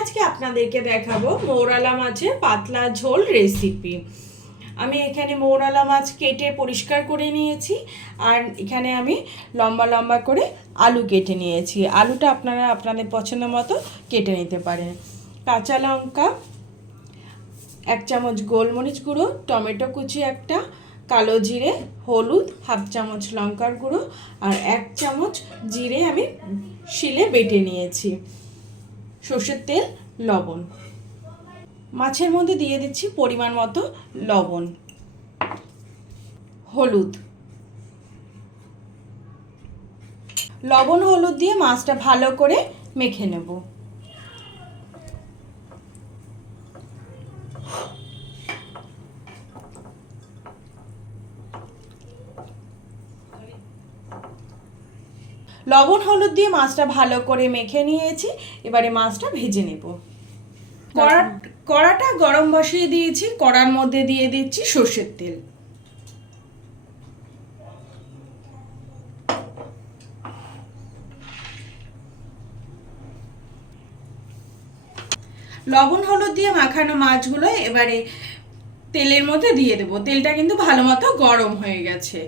আজকে আপনাদেরকে দেখাবো মৌরালা মাছের পাতলা ঝোল রেসিপি। আমি এখানে মৌরালা মাছ কেটে পরিষ্কার করে নিয়েছি, আর এখানে আমি লম্বা লম্বা করে আলু কেটে নিয়েছি। আলুটা আপনারা আপনাদের পছন্দ মতো কেটে নিতে পারেন। কাঁচা লঙ্কা, 1 চামচ গোলমরিচ গুঁড়ো, টমেটো কুচি একটা, কালো জিরে, হলুদ, 1/2 চামচ লঙ্কার গুঁড়ো আর 1 চামচ জিরে আমি শিলে বেটে নিয়েছি, সর্ষের তেল, লবণ। মাছের মধ্যে দিয়ে দিচ্ছি পরিমাণ মতো লবণ, হলুদ। লবণ হলুদ দিয়ে মাছটা ভালো করে মেখে নেব। লবণ হলুদ দিয়ে মাছটা ভালো করে মেখে নিয়েছি। এবারে মাছটা ভেজে নেব। কড়াটা গরম বসিয়ে দিয়েছি, কড়ার মধ্যে দিয়ে দিচ্ছি সর্ষের তেল। লবণ হলুদ দিয়ে মাখানো মাছগুলো এবারে তেলের মধ্যে দিয়ে দেবো। তেলটা কিন্তু ভালো মতো গরম হয়ে গেছে।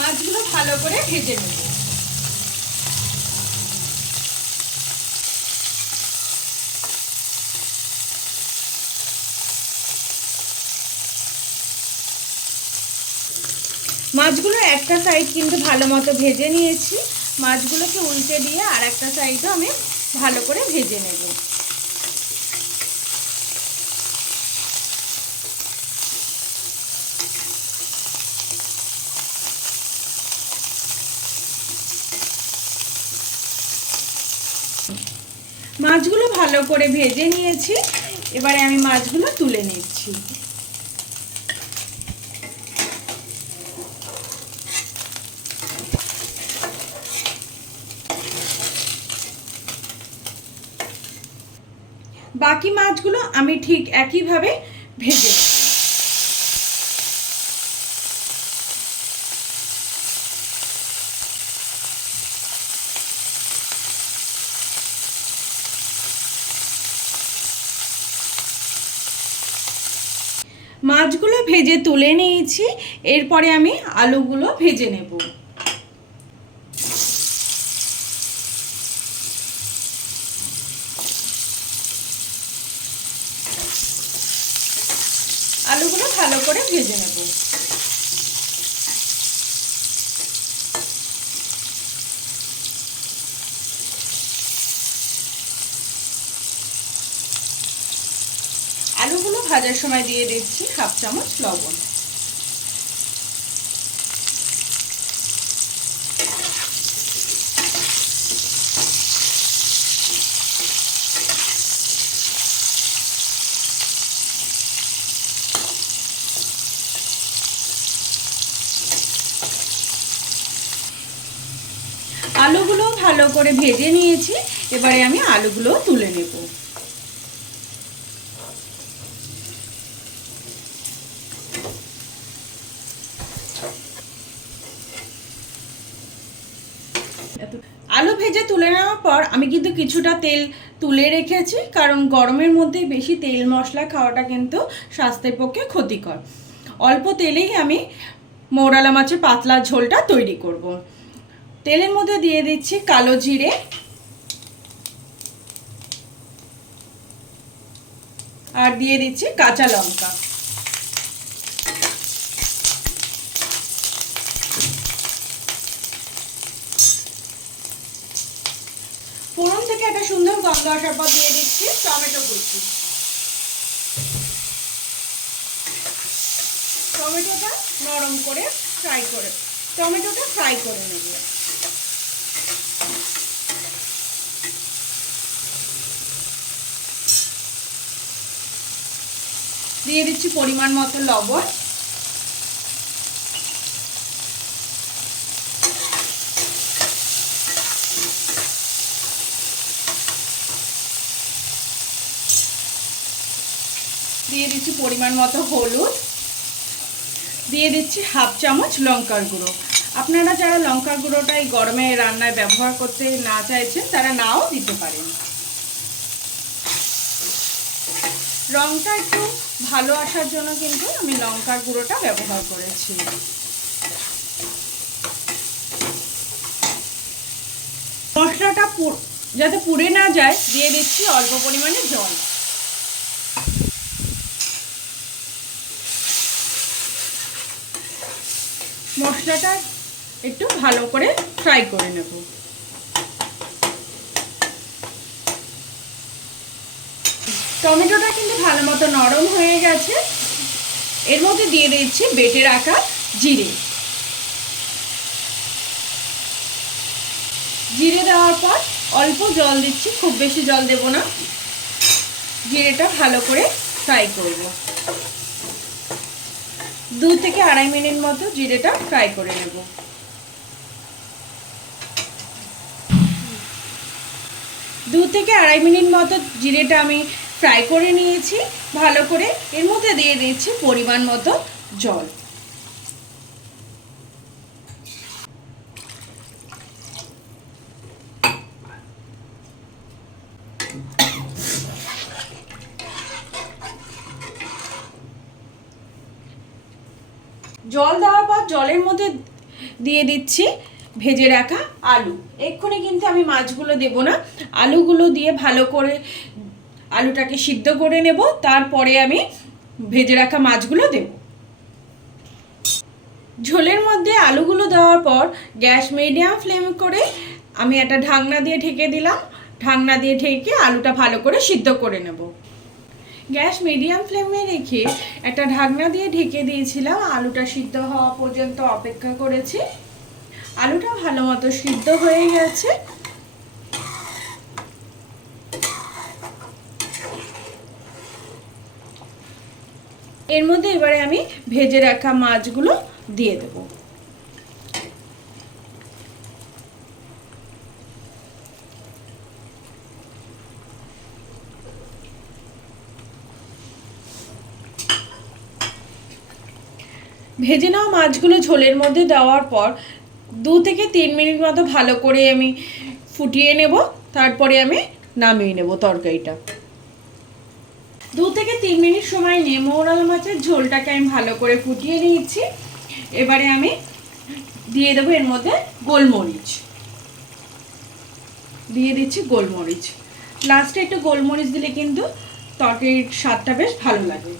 মাছগুলো ভালো করে ভেজে নেব। মাছগুলো একটা সাইড কিন্তু ভালো মতো ভেজে নিয়েছি। মাছগুলোকে উল্টে দিয়ে আর একটা সাইডও আমি ভালো করে ভেজে নেব। মাছগুলো ভালো করে ভেজে নিয়েছি, এবারে আমি মাছগুলো তুলে নিচ্ছি। বাকি মাছগুলো আমি ঠিক একইভাবে ভেজে নেব। মাছগুলো ভেজে তুলে নিয়েছি, এরপরে আমি আলুগুলো ভেজে নেব। আলুগুলো ভালো করে ভেজে নেব। আলুগুলো ভাজার সময় দিয়ে দিচ্ছি 1/2 চামচ লবণ। আলুগুলো ভালো করে ভেজে নিয়েছি, এবারে আমি আলুগুলো তুলে নেব। আলু ভেজে তুলে নেওয়ার পর আমি কিন্তু কিছুটা তেল তুলে রেখেছি, কারণ গরমের মধ্যে বেশি তেল মশলা খাওয়াটা কিন্তু স্বাস্থ্যের পক্ষে ক্ষতিকর। অল্প তেলেই আমি মৌরালা মাছের পাতলা ঝোলটা তৈরি করব। তেলের মধ্যে দিয়ে দিচ্ছি কালো জিরে আর দিয়ে দিচ্ছি কাঁচা লঙ্কা। ফোড়ন থেকে একটা সুন্দর গন্ধ আসার পর দিয়ে দিচ্ছি টমেটো কুচি। টমেটোটা নরম করে টমেটোটা ফ্রাই করে নেব। দিয়ে দিচ্ছি পরিমাণ মতো লবণ। দিয়ে দিচ্ছি পরিমাণ মতো হলুদ। দিয়ে দিচ্ছি হাফ চামচ লঙ্কার গুঁড়ো। আপনারা যারা লঙ্কার গুঁড়োটা এই গরমে রান্নায় ব্যবহার করতে না চাইছেন তারা নাও দিতে পারেন। রংটা একটু ভালো আসার জন্য কিন্তু আমি লঙ্কার গুঁড়োটা ব্যবহার করেছি। মশলাটা যাতে পুড়ে না যায় দিয়ে দিচ্ছি অল্প পরিমাণে জল। মশলাটা একটু ভালো করে ফ্রাই করে নেব। টমেটোটা কিন্তু ভালো মতো নরম হয়ে গেছে। এর মধ্যে দিয়ে দিচ্ছি বেটে রাখা জিরে। জিরে দেওয়ার পর অল্প জল দিচ্ছি, খুব বেশি জল দেব না। জিরেটা ভালো করে ফ্রাই করব। 2 থেকে আড়াই মিনিট মতো জিরেটা ফ্রাই করে নেব। 2 থেকে আড়াই মিনিট মতো জিরেটা আমি ফ্রাই করে নিয়েছি ভালো করে। এর মধ্যে দিয়ে দিচ্ছি পরিমাণ মতো জল। জল দেওয়ার পর জলের মধ্যে দিয়ে দিচ্ছি ভেজে রাখা আলু। এক্ষুনি কিন্তু আমি মাছগুলো দেব না, আলুগুলো দিয়ে ভালো করে আলুটাকে সিদ্ধ করে নেব, তারপরে আমি ভেজে রাখা মাছগুলো দেব। ঝোলের মধ্যে আলুগুলো দেওয়ার পর গ্যাস মিডিয়াম ফ্লেম করে আমি একটা ঢাকনা দিয়ে ঢেকে দিলাম। ঢাকনা দিয়ে ঢেকে আলুটা ভালো করে সিদ্ধ করে নেব। গ্যাস মিডিয়াম ফ্লেমে রেখে একটা ঢাকনা দিয়ে ঢেকে দিয়েছিলাম। আলুটা সিদ্ধ হওয়া পর্যন্ত অপেক্ষা করেছি। আলুটা ভালো মতো সিদ্ধ হয়ে গেছে। এর মধ্যে এবারে আমি ভেজে রাখা মাছগুলো দিয়ে দেব। ভেজে নেওয়া মাছগুলো ঝোলের মধ্যে দেওয়ার পর 2 থেকে 3 মিনিট মতো ভালো করে আমি ফুটিয়ে নেব, তারপরে আমি নামিয়ে নেব তরকারিটা। 2 থেকে 3 মিনিট সময় নিয়ে মৌরালা মাছের ঝোলটাকে আমি ভালো করে ফুটিয়ে নিয়েছি। এবারে আমি দিয়ে দেবো এর মধ্যে গোলমরিচ। দিয়ে দিচ্ছি গোলমরিচ। লাস্টে একটু গোলমরিচ দিলে কিন্তু তরকারির স্বাদটা বেশ ভালো লাগে।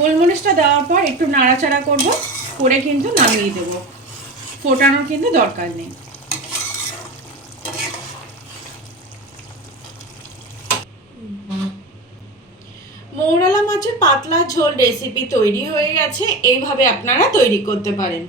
গোলমরিচটা দেওয়ার পর একটু নাড়াচাড়া করব, করে কিন্তু নামিয়ে দেব। ফোটানোর কিন্তু দরকার নেই। মৌরালা মাছের পাতলা ঝোল রেসিপি তৈরি হয়ে গেছে। এইভাবে আপনারা তৈরি করতে পারেন।